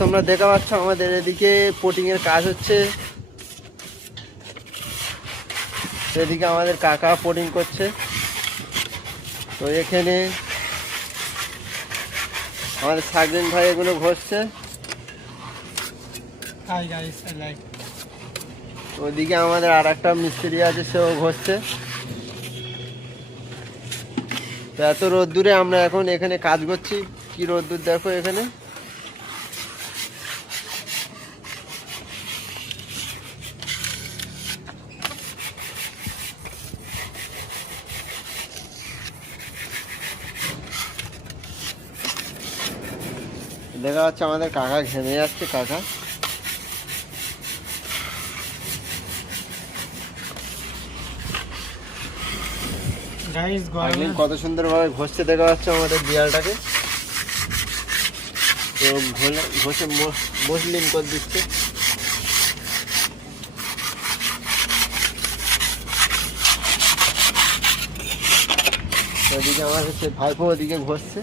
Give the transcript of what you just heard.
তোমরা দেখা পাচ্ছ আমাদের এদিকে পোটিং এর কাজ হচ্ছে। এদিকে আমাদের কাকা পোটিং করছে। তো এখানে আমাদের সাকদিন ভাই এগুলো ঘষছে। ওদিকে আমাদের আর একটা মিস্ত্রি আছে, সেও ঘষছে। তো এত রোদ্দুরে আমরা এখন এখানে কাজ করছি। কি রোদ্দুর দেখো এখানে। দেখা যাচ্ছে আমাদের কাকা ঘেমে যাচ্ছে। কাকা কত সুন্দরভাবে ঘষছে দেখা যাচ্ছে আমাদের দেয়ালটাকে। তো ঘষে মসলিন করে দিচ্ছে। ওদিকে আমার হচ্ছে ভাইপো ওদিকে ঘষছে।